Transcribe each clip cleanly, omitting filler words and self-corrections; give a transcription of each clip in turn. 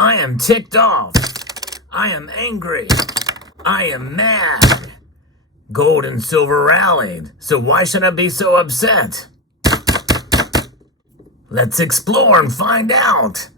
I am ticked off. I am angry. I am mad. Gold and silver rallied, so why should I be so upset? Let's explore and find out.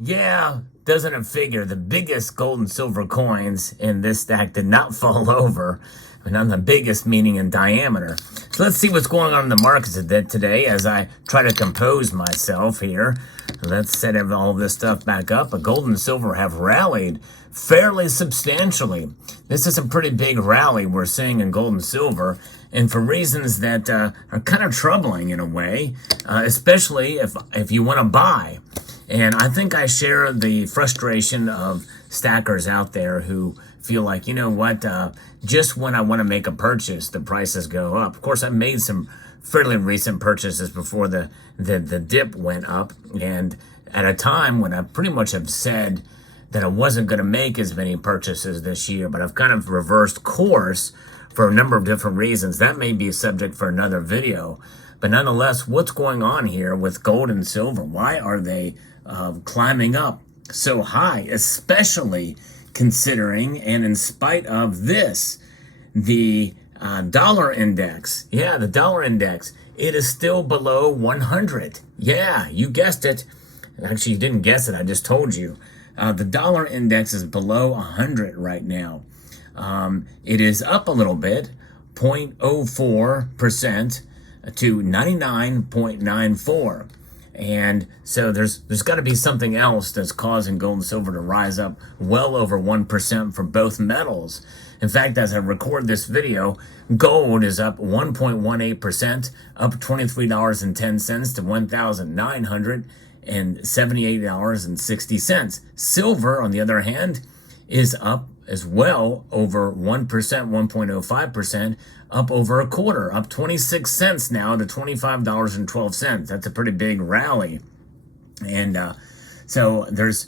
Yeah, doesn't it figure the biggest gold and silver coins in this stack did not fall over, and I'm the biggest meaning in diameter. So let's see what's going on in the markets today as I try to compose myself here. Let's set all of this stuff back up. But gold and silver have rallied fairly substantially. This is a pretty big rally we're seeing in gold and silver, and for reasons that are kind of troubling in a way, especially if you want to buy. And I think I share the frustration of stackers out there who feel like, you know what, just when I want to make a purchase, the prices go up. Of course, I made some fairly recent purchases before the dip went up, and at a time when I pretty much have said that I wasn't going to make as many purchases this year, but I've kind of reversed course for a number of different reasons. That may be a subject for another video. But nonetheless, what's going on here with gold and silver? Why are they climbing up so high, especially considering and in spite of this, the dollar index? Yeah, the dollar index, it is still below 100. Yeah, you guessed it. Actually, you didn't guess it. I just told you. The dollar index is below 100 right now. It is up a little bit, 0.04% to 99.94. And so there's got to be something else that's causing gold and silver to rise up well over 1% for both metals. In fact, as I record this video, gold is up 1.18%, up $23.10 to $1,978.60. Silver, on the other hand, is up as well over 1%, 1.05%, up over a quarter, up 26 cents now to $25.12. That's a pretty big rally. And so there is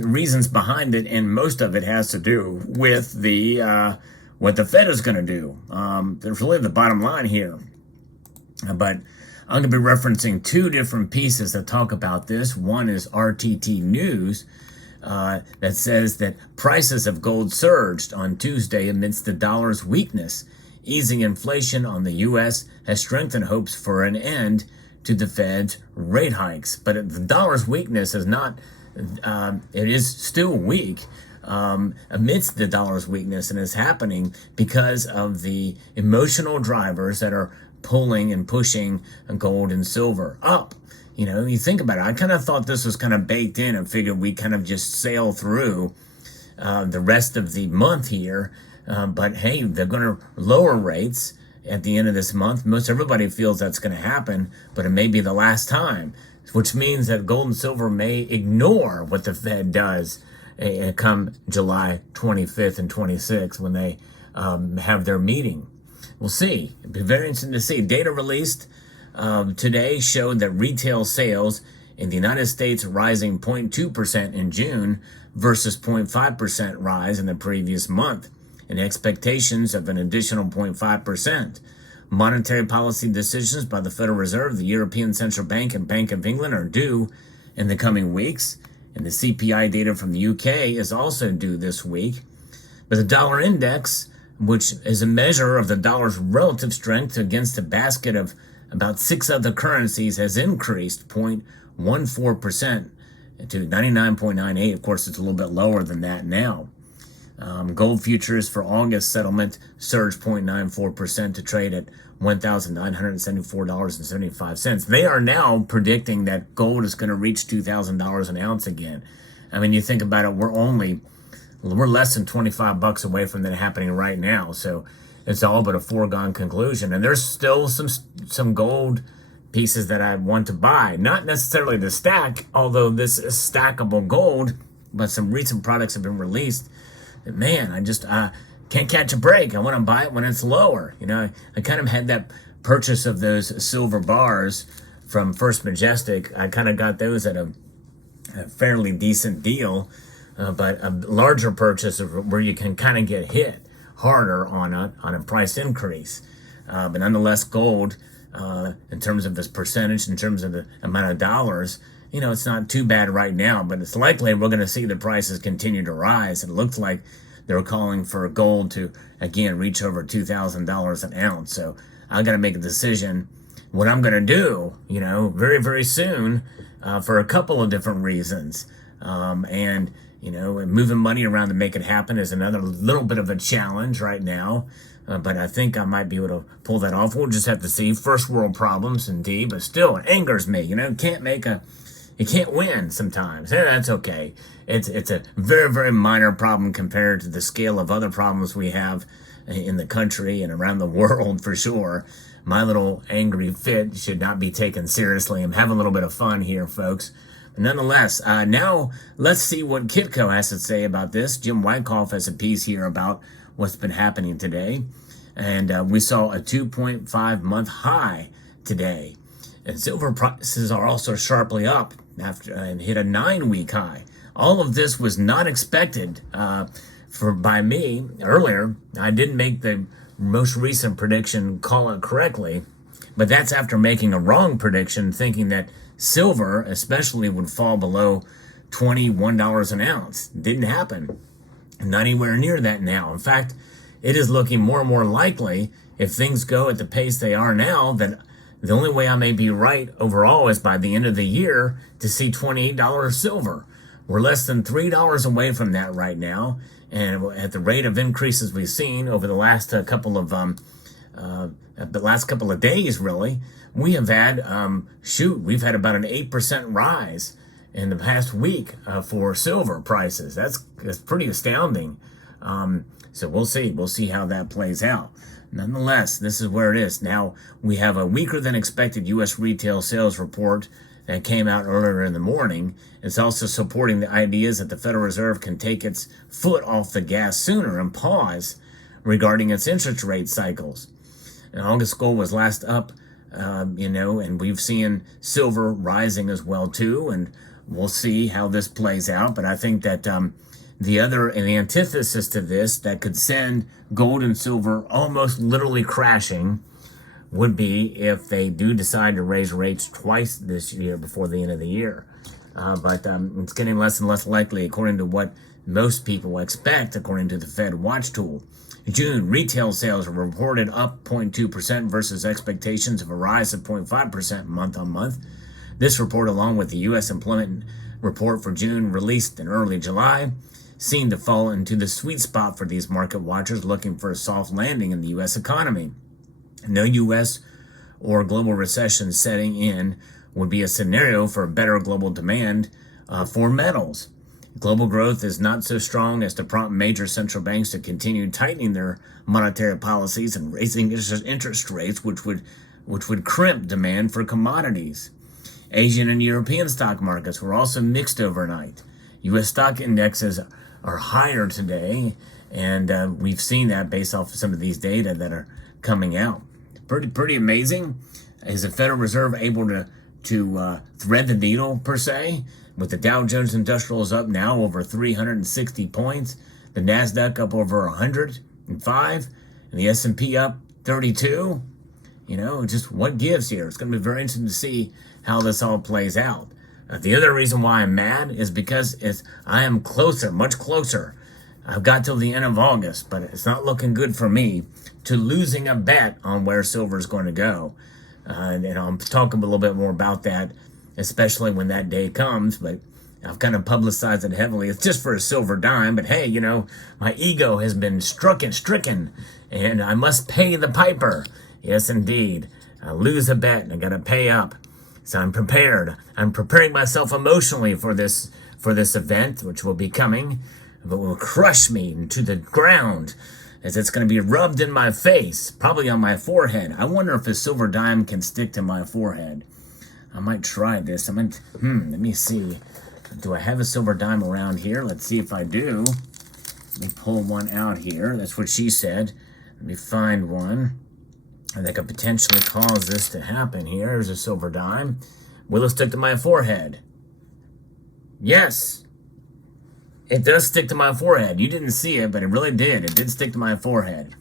reasons behind it, and most of it has to do with the what the Fed is going to do. There's really the bottom line here. But I'm going to be referencing two different pieces that talk about this. One is RTT News, that says that prices of gold surged on Tuesday amidst the dollar's weakness. Easing inflation on the U.S. has strengthened hopes for an end to the Fed's rate hikes. But the dollar's weakness is not, it is still weak amidst the dollar's weakness, and is happening because of the emotional drivers that are pulling and pushing gold and silver up. You know, you think about it, I kind of thought this was kind of baked in and figured we kind of just sail through the rest of the month here. But hey, they're going to lower rates at the end of this month. Most everybody feels that's going to happen, but it may be the last time, which means that gold and silver may ignore what the Fed does come July 25th and 26th when they have their meeting. We'll see. It'll be very interesting to see. Data released today showed that retail sales in the United States rising 0.2% in June versus 0.5% rise in the previous month, and expectations of an additional 0.5%. Monetary policy decisions by the Federal Reserve, the European Central Bank, and Bank of England are due in the coming weeks, and the CPI data from the UK is also due this week. But the dollar index, which is a measure of the dollar's relative strength against a basket of about 6 other currencies, has increased 0.14% to 99.98. Of course, it's a little bit lower than that now. Gold futures for August settlement surged 0.94% to trade at $1,974.75. They are now predicting that gold is going to reach $2,000 an ounce again. I mean, you think about it, we're less than 25 bucks away from that happening right now. So it's all but a foregone conclusion. And there's still some gold pieces that I want to buy. Not necessarily to stack, although this is stackable gold, but some recent products have been released. And man, I just can't catch a break. I want to buy it when it's lower. You know, I kind of had that purchase of those silver bars from First Majestic. I kind of got those at a fairly decent deal. but a larger purchase where you can kind of get hit harder on a price increase. But nonetheless, gold, in terms of its percentage, in terms of the amount of dollars, it's not too bad right now, but it's likely we're going to see the prices continue to rise. It looks like they're calling for gold to, again, reach over $2,000 an ounce. So I got to make a decision what I'm going to do, very, very soon, for a couple of different reasons. And moving money around to make it happen is another little bit of a challenge right now. But I think I might be able to pull that off. We'll just have to see. First world problems, indeed. But still, it angers me. You can't win sometimes. And that's okay. It's a very, very minor problem compared to the scale of other problems we have in the country and around the world, for sure. My little angry fit should not be taken seriously. I'm having a little bit of fun here, folks. But nonetheless, now let's see what Kitco has to say about this. Jim Wyckoff has a piece here about what's been happening today. And we saw a 2.5-month high today. And silver prices are also sharply up after and hit a 9-week high. All of this was not expected by me earlier. I didn't make the most recent prediction call it correctly, but that's after making a wrong prediction, thinking that silver especially would fall below $21 an ounce. Didn't happen. Not anywhere near that now. In fact, it is looking more and more likely, if things go at the pace they are now, that the only way I may be right overall is by the end of the year to see $28 silver. We're less than $3 away from that right now. And at the rate of increases we've seen over the last couple of days, really, we have had, we've had about an 8% rise in the past week for silver prices. That's pretty astounding. So we'll see how that plays out. Nonetheless, this is where it is. Now, we have a weaker than expected U.S. retail sales report that came out earlier in the morning. It's also supporting the ideas that the Federal Reserve can take its foot off the gas sooner and pause regarding its interest rate cycles. And August gold was last up, and we've seen silver rising as well too, and we'll see how this plays out. But I think that the antithesis to this that could send gold and silver almost literally crashing would be if they do decide to raise rates twice this year before the end of the year. But it's getting less and less likely, according to what most people expect, according to the Fed Watch tool. June retail sales were reported up 0.2% versus expectations of a rise of 0.5% month on month. This report, along with the U.S. employment report for June released in early July, seemed to fall into the sweet spot for these market watchers looking for a soft landing in the U.S. economy. No U.S. or global recession setting in would be a scenario for better global demand for metals. Global growth is not so strong as to prompt major central banks to continue tightening their monetary policies and raising interest rates, which would crimp demand for commodities. Asian and European stock markets were also mixed overnight. U.S. stock indexes are higher today, and we've seen that based off of some of these data that are coming out. Pretty amazing. Is the Federal Reserve able to thread the needle, per se? With the Dow Jones Industrials up now over 360 points, the NASDAQ up over 105, and the S&P up 32. Just what gives here? It's going to be very interesting to see how this all plays out. The other reason why I'm mad is because I am closer, much closer. I've got till the end of August, but it's not looking good for me to losing a bet on where silver is going to go. And I'll talk a little bit more about that, especially when that day comes, but I've kind of publicized it heavily. It's just for a silver dime, but hey, my ego has been stricken, and I must pay the piper. Yes, indeed. I lose a bet, and I got to pay up. So I'm prepared. I'm preparing myself emotionally for this event, which will be coming, but will crush me into the ground, as it's going to be rubbed in my face, probably on my forehead. I wonder if a silver dime can stick to my forehead. I might try this. Let me see. Do I have a silver dime around here? Let's see if I do. Let me pull one out here. That's what she said. Let me find one that could potentially cause this to happen here. There's a silver dime. Will it stick to my forehead? Yes. It does stick to my forehead. You didn't see it, but it really did. It did stick to my forehead.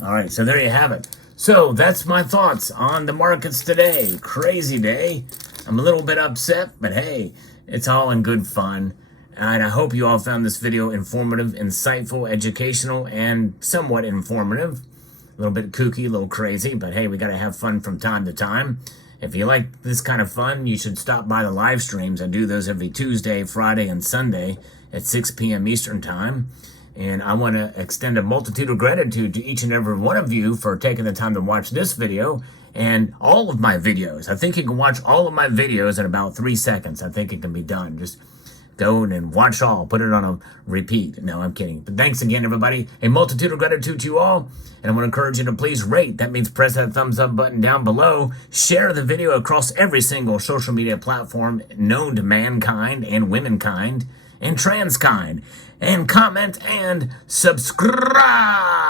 All right, so there you have it. So that's my thoughts on the markets today. Crazy day. I'm a little bit upset, but hey, it's all in good fun. And I hope you all found this video informative, insightful, educational, and somewhat informative. A little bit kooky, a little crazy, but hey, we got to have fun from time to time. If you like this kind of fun, you should stop by the live streams. I do those every Tuesday, Friday, and Sunday at 6 p.m. Eastern Time. And I want to extend a multitude of gratitude to each and every one of you for taking the time to watch this video and all of my videos. I think you can watch all of my videos in about 3 seconds. I think it can be done. Just go and watch all. Put it on a repeat. No, I'm kidding. But thanks again, everybody. A multitude of gratitude to you all. And I want to encourage you to please rate. That means press that thumbs up button down below. Share the video across every single social media platform known to mankind and womankind and transkind. And comment and subscribe.